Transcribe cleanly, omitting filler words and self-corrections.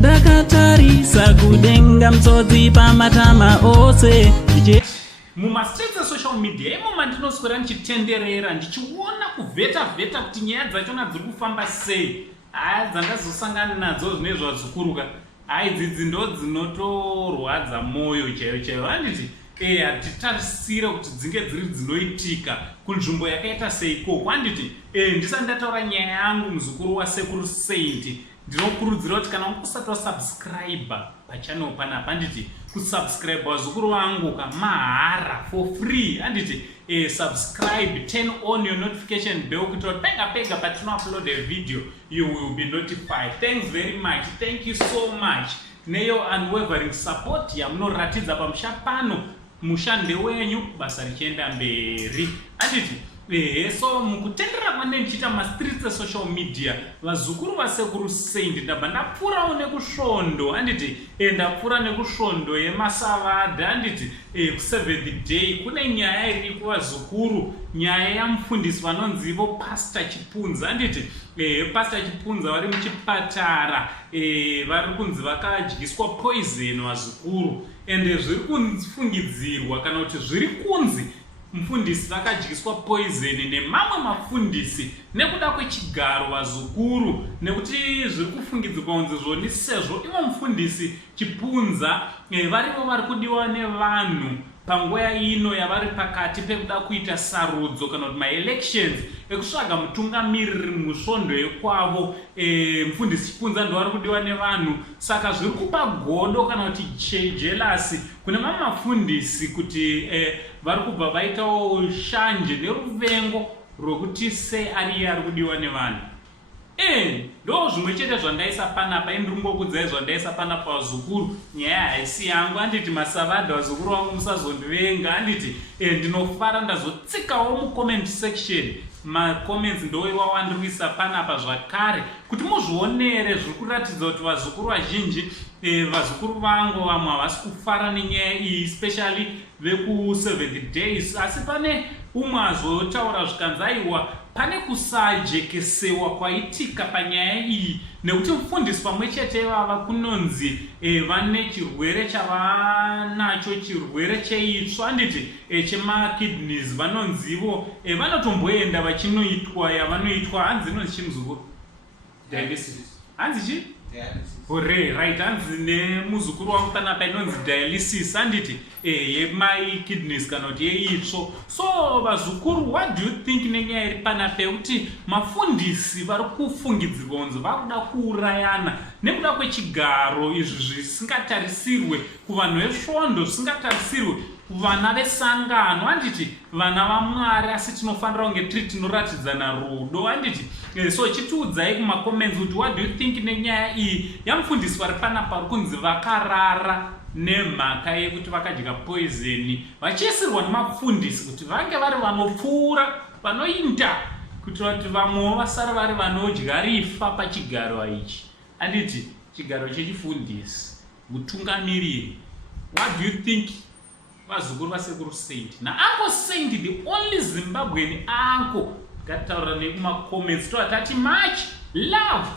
Dakatarisa kudenga mtsotsi pamatama ose mumastreets esocial media imo ndinoswera ndichitenderera ndichiona kuvheta kuti nyaya dzachona dziri kufamba sei. Dzandazosangana nadzo zvine zvazukuruka dzidzi ndo dzinotorwadza moyo chaiyo handiti hatitarisire kuti dzinge dziri dzinoitika kunzvimbo yakaita seikoko handiti ndisati ndataura nyaya yangu muzukuru wasekuru Saint. Ndinokurudzira kuti kana usati wasubscribe pachannel panapa handiti kusubscribe wazukuru wangu kamahara for free handiti subscribe, turn on your notification bell kuti pega patino upload a video you will be notified. Thanks very much, thank you so much neyo unwavering support yamunoratidza pamusha pano. Mushande wenyu basa richienda mberi handiti so mukutendera kwane ndichita mastreets esocial media vazukuru vasekuru Saint ndabva ndapfuurawo nekusvondo handiti ndapfuura nekusvondo yemasavadha handiti ku7th day kune nyaya iri kuvazukuru, nyaya yamufundisi vanonzivo Pastor Chipunza handiti Pastor Chipunza vari muchipatara vari kunzi vakadyiswa poison vazukuru zviri kufungidzirwa kana kuti zviri kunzi mufundisi vakadyiswa poison nemamwe mafundisi nekuda kwechigaro vazukuru, nekuti zviri kufungidzirwa kunzi zvoni sezvo ivo mufundisi Chipunza varivo vari kudiwa nevanhu panguva ino yavari pakati pekuda kuita sarudzo kana kuti maelections ekutsvaga mutungamiriri musvondo yekwavo. Mufundisi Chipunza ndo vari kudiwa nevanhu, saka zviri kupa godo kana kuti jealousy kune mamwe mafundisi kuti vari kubva vaitawo shanje neruvengo rwokuti sei ari ari kudiwa nevanhu. Ndo zvimwe chete zvandaisa panapa. Ndingokudzai zvandaisa panapa vazukuru, nyaya haisi yangu handiti masavadha vazukuru vangu musazondivenga handiti ndinofara ndazotsikawo mucomment section. Macomments ndoiwawandirisa panapa zvakare kuti muzvionere zviri kuratidza kuti vazukuru vazhinji vazukuru vangu vamwe havasi kufara nenyaya iyi, especially veku7th days. Asi pane umwe azotaura zvikanzi aiwa pane kusajekesewa kwaitika panyaya iyi nekuti mufundisi pamwe chete vava kunonzi vane chirwere chavanacho, chirwere cheitsva handiti chemakidneys. Vanonzivo vanotomboenda vachinoitwa yavanoitwa hanzi inonzi chimuzukuru dialysis, hanzi chi right, hanzi nemuzukuru wangu panapa inonzi dialysis handiti yemykidneys kana kuti yeitsvo. So vazukuru, what do you think nenyaya iri panapa yekuti mafundisi vari kufungidzirwa kunzi vakuda kuurayana nekuda kwechigaro, izvi zvisingatarisirwe kuvanhu vesvondo, zvisingatarisirwe kuvana vesangano handiti vana vaMwari, asi tinofanira kunge tiri tinoratidzana rudo handiti. So chitiudzai kumacomments kuti what do you think nenyaya iyi yamufundisi vari panapa vari kunzi vakarara nemhaka yekuti vakadya poison, vachiisirwa nemafundisi kuti vange vari vanopfuura vanoinda kuitira kuti vamwewo vasara vari vanodya rifa pachigaro ichi handiti chigaro chechifundisi, mutungamiriri. What do you think vazukuru vasekuru Saint nauncle Saint, the only Zimbabwean uncle? Ngataura nekumacomments toatati much love.